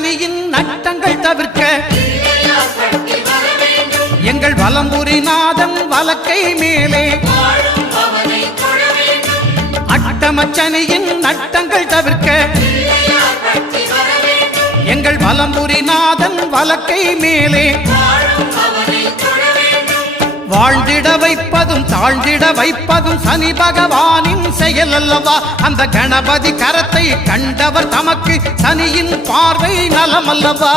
சனியின் நட்டங்கள் தவிர்க்க எங்கள் வலம்புரிநாதன் வலக்கை மேலே அட்டமச்சனியின் நட்டங்கள் தவிர்க்க எங்கள் வலம்புரிநாதன் வலக்கை மேலே வாழ்ந்திட வைப்பதும் தாழ்ந்திட வைப்பதும் சனி பகவானின் செயல் அல்லவா. அந்த கணபதி கரத்தை கண்டவர் தமக்கு சனியின் பார்வை நலம் அல்லவா.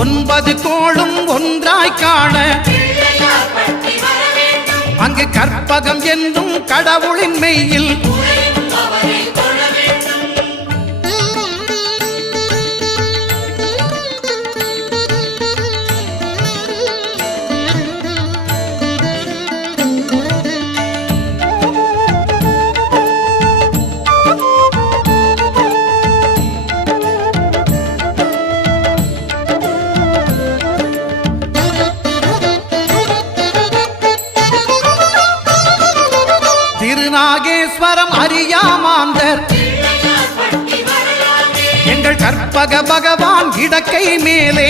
ஒன்பது கோளும் ஒன்றாய் காண அங்கு கற்பகம் என்னும் கடவுளின் மெய்யில் திருநாகேஸ்வரம் அறியாமாந்தர் எங்கள் கற்பக பகவான் இடக்கை மேலே